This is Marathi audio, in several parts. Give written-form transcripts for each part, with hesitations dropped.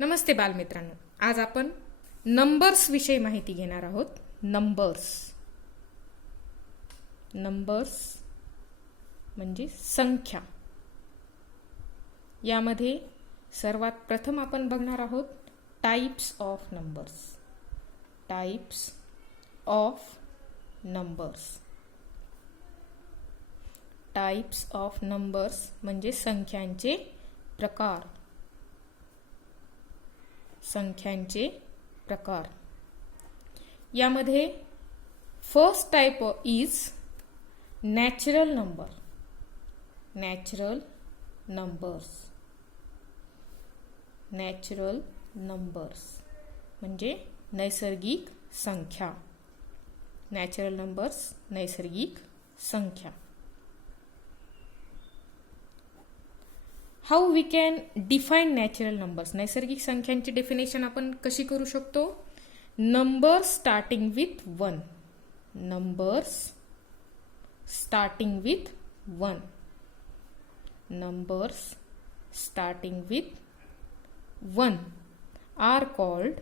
नमस्ते बालमित्रांनो, आज आपण नंबर्स विषयी माहिती घेणार आहोत. नंबर्स म्हणजे संख्या. यामध्ये सर्वात प्रथम आपण बघणार आहोत टाइप्स ऑफ नंबर्स म्हणजे संख्यांचे प्रकार. यामध्ये first type is natural numbers म्हणजे नैसर्गिक संख्या. How we can define natural numbers. नैसर्गिक संख्यांची डेफिनेशन आपण कशी करू शकतो? Numbers starting with one are called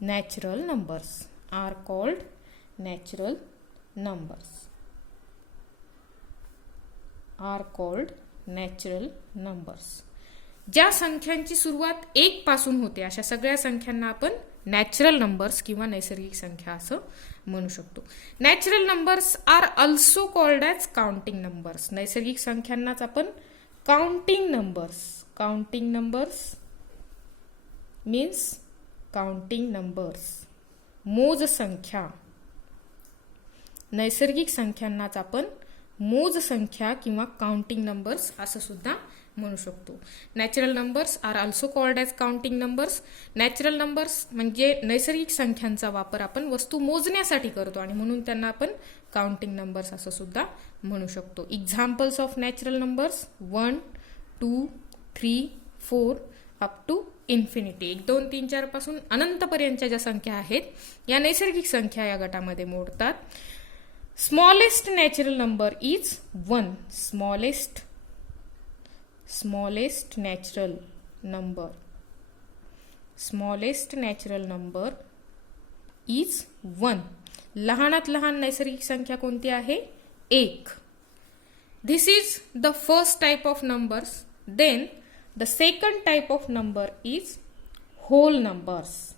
natural numbers. ज्या संख्यांची सुरुवात 1 पासून होते अशा सगळ्या संख्यांना आपण नॅचरल नंबर्स किंवा नैसर्गिक संख्या असं म्हणू शकतो. Natural numbers are also called as counting numbers. नैसर्गिक संख्यांनाच आपण काउंटिंग नंबर्स मीन्स मोज संख्या. नैसर्गिक संख्यांनाच आपण मोज संख्या किंवा काउंटिंग नंबर्स असं सुद्धा म्हणू शकतो. Natural numbers are also called as counting numbers. Natural numbers म्हणजे नैसर्गिक संख्यांचा वापर आपण वस्तू मोजण्यासाठी करतो आणि म्हणून त्यांना आपण काउंटिंग नंबर्स असं सुद्धा म्हणू शकतो. Examples of natural numbers 1, 2, 3, 4 up to infinity. 1, 2, 3, 4 पासून अनंतपर्यंतच्या ज्या संख्या आहेत या नैसर्गिक संख्या या गटामध्ये मोडतात. Smallest natural number is 1. Smallest natural number is 1. लहानात लहान नैसर्गिक संख्या कोणती आहे? 1. This is the first type of numbers. Then the second type of number is whole numbers.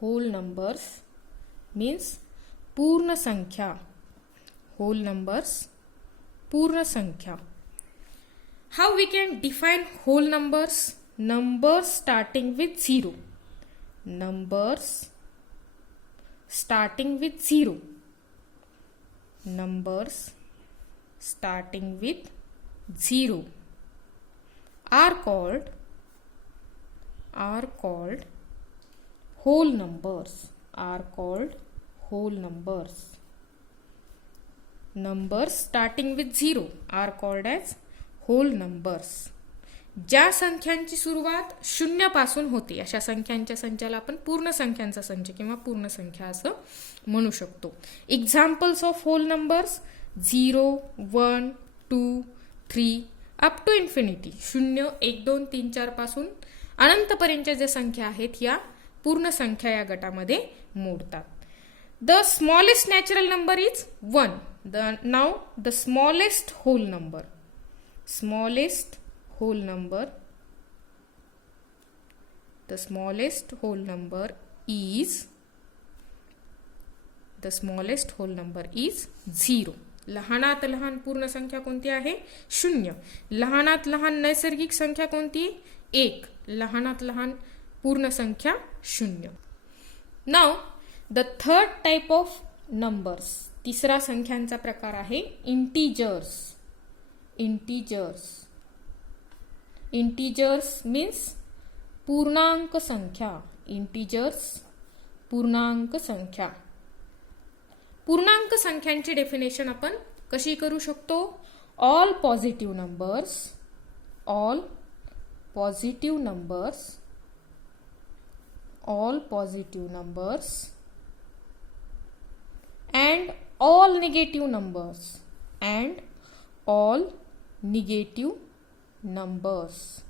Whole numbers means पूर्ण संख्या. पूर्ण संख्या. How we can define whole numbers? Numbers starting with 0. Numbers starting with 0 are called whole numbers. Numbers starting with 0 are called as whole numbers. ज्या संख्यांची सुरुवात 0 पासून होते अशा संख्यांच्या संचाला आपण पूर्ण संख्यांचा संच किंवा पूर्ण संख्या असं म्हणू शकतो. Examples of whole numbers 0, 1, 2, 3 up to infinity. 0, 1, 2, 3, 4 पासून अनंतपर्यंतच्या ज्या संख्या आहेत या पूर्ण संख्या या गटामध्ये मोडतात. The smallest natural number is 1. Now the smallest whole number is 0. लहानात लहान पूर्ण संख्या कोणती आहे? 0. लहानात लहान नैसर्गिक संख्या कोणती? 1. लहानात लहान पूर्ण संख्या 0. Now the third type of numbers. तिसरा संख्यांचा प्रकार आहे इंटीजर्स मीन्स पूर्णांक संख्या. पूर्णांक संख्यांची डेफिनेशन आपण कशी करू शकतो? All positive numbers and all negative numbers all negative numbers.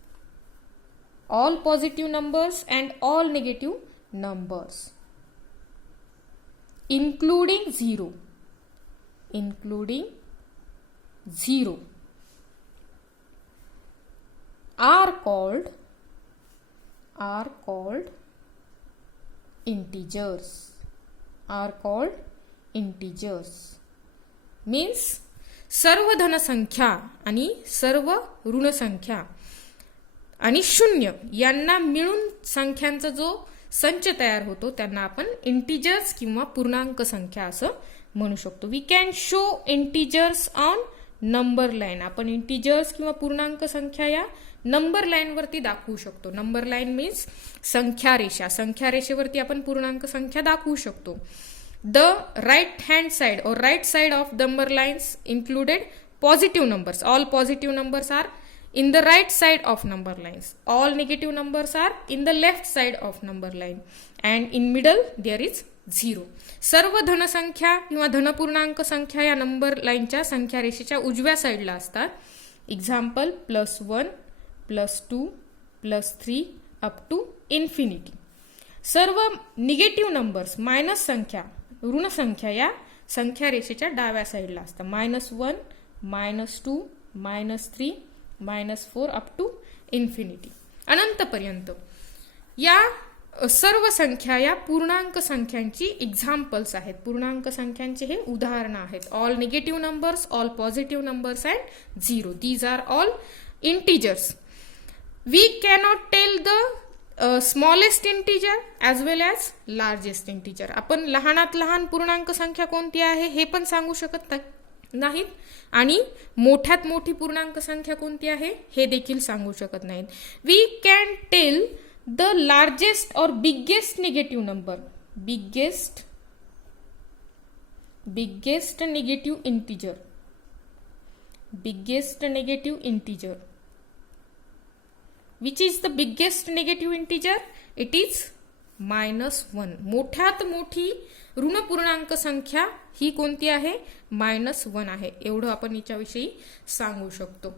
All positive numbers and all negative numbers, including 0. Including 0 are called integers. Are called integers means सर्व धनसंख्या आणि सर्व ऋण संख्या आणि शून्य यांना मिळून संख्यांचा जो संच तयार होतो त्यांना आपण इंटिजर्स किंवा पूर्णांक संख्या असं म्हणू शकतो. We can show integers on number line. आपण इंटिजर्स किंवा पूर्णांक संख्या या नंबर लाईन वरती दाखवू शकतो. नंबर लाईन मीन्स संख्या रेषा. संख्या रेषेवरती आपण पूर्णांक संख्या दाखवू शकतो. The right hand side or right side of number lines included positive numbers. All positive numbers are in the right side of number lines. All negative numbers are in the left side of number line. And in middle there is 0. सर्व धनसंख्या किंवा धनपूर्णांक संख्या या नंबर लाईनच्या संख्या रेषेच्या उजव्या साईडला असतात. Example +1, +2, +3 up to infinity. सर्व निगेटिव्ह नंबर्स मायनस संख्या ऋण संख्या या संख्या रेषेच्या डाव्या साईडला असतात. -1, -2, -3, -4 अप टू इन्फिनिटी अनंतपर्यंत. या सर्व संख्या या पूर्णांक संख्यांची एक्झाम्पल्स आहेत. पूर्णांक संख्यांचे हे उदाहरण आहेत. All negative numbers, all positive numbers and 0. These are all integers. We cannot tell the smallest integer as well as largest integer. आपण लहानात लहान पूर्णांक संख्या कोणती आहे हे पण सांगू शकत नाहीत आणि मोठ्यात मोठी पूर्णांक संख्या कोणती आहे हे देखील सांगू शकत नाहीत. We can tell the largest or biggest negative number. Biggest negative integer. Biggest negative integer. Which is the biggest negative integer? It is -1. मोठ्यात मोठी ऋण पूर्णांक संख्या ही कोणती आहे? -1 आहे. एवढं आपण याच्याविषयी सांगू शकतो.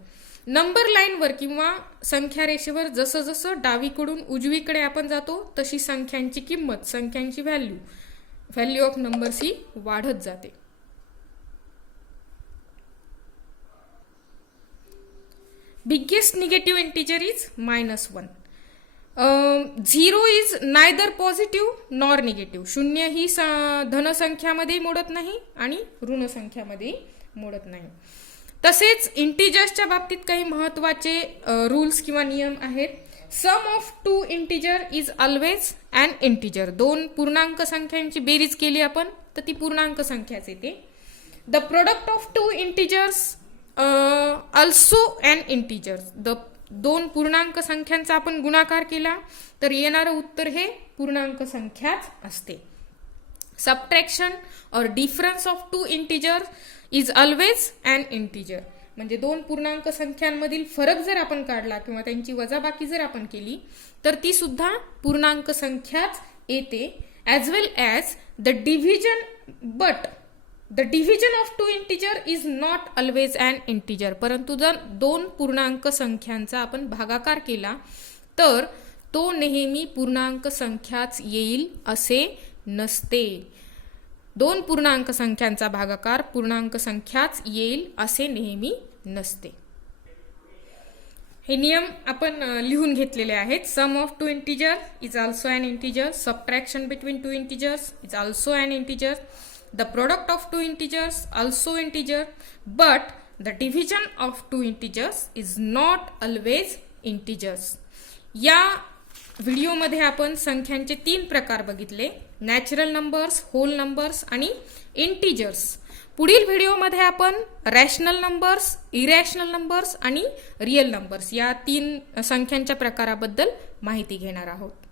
नंबर लाईनवर किंवा संख्या रेषेवर जसं जसं डावीकडून उजवीकडे आपण जातो तशी संख्यांची किंमत, संख्यांची व्हॅल्यू ऑफ नंबर्स ही वाढत जाते. Biggest negative integer is -1. 0 is neither positive nor negative. शून्य ही धनसंख्यामध्ये मोडत नाही आणि ऋण संख्यामध्ये मोडत नाही. तसेच इंटिजर्सच्या बाबतीत काही महत्वाचे रूल्स किंवा नियम आहेत. Sum of 2 integer is always an integer. 2 पूर्णांक संख्यांची बेरीज केली आपण तर ती पूर्णांक संख्याच येते. The product of 2 integers also an integer. 2 पूर्णांक संख्यांचा आपण गुणाकार केला तर येणारं उत्तर हे पूर्णांक संख्याच असते. Subtraction or difference of 2 integer is always an integer. म्हणजे 2 पूर्णांक संख्यांमधील फरक जर आपण काढला किंवा त्यांची वजाबाकी जर आपण केली तर ती सुद्धा पूर्णांक संख्याच येते. As well as the division. But the division of 2 integer is not always an integer. परंतु जर 2 पूर्णांक संख्यांचा आपण भागाकार केला तर तो नेहमी पूर्णांक संख्याच येईल असे नसते. 2 पूर्णांक संख्यांचा भागाकार पूर्णांक संख्याच येईल असे नेहमी नसते. हे नियम आपण लिहून घेतलेले आहेत. Sum of 2 integer is also an integer. Subtraction between 2 integers is also an integer. The product of 2 integers also integer, but the division of 2 integers is not always integers. या व्हिडिओमध्ये आपण संख्यांचे 3 प्रकार बघितले. नॅचरल नंबर्स, होल नंबर्स आणि इंटिजर्स. पुढील व्हिडिओमध्ये आपण रॅशनल नंबर्स, इरॅशनल नंबर्स आणि रिअल नंबर्स या 3 संख्यांच्या प्रकाराबद्दल माहिती घेणार आहोत.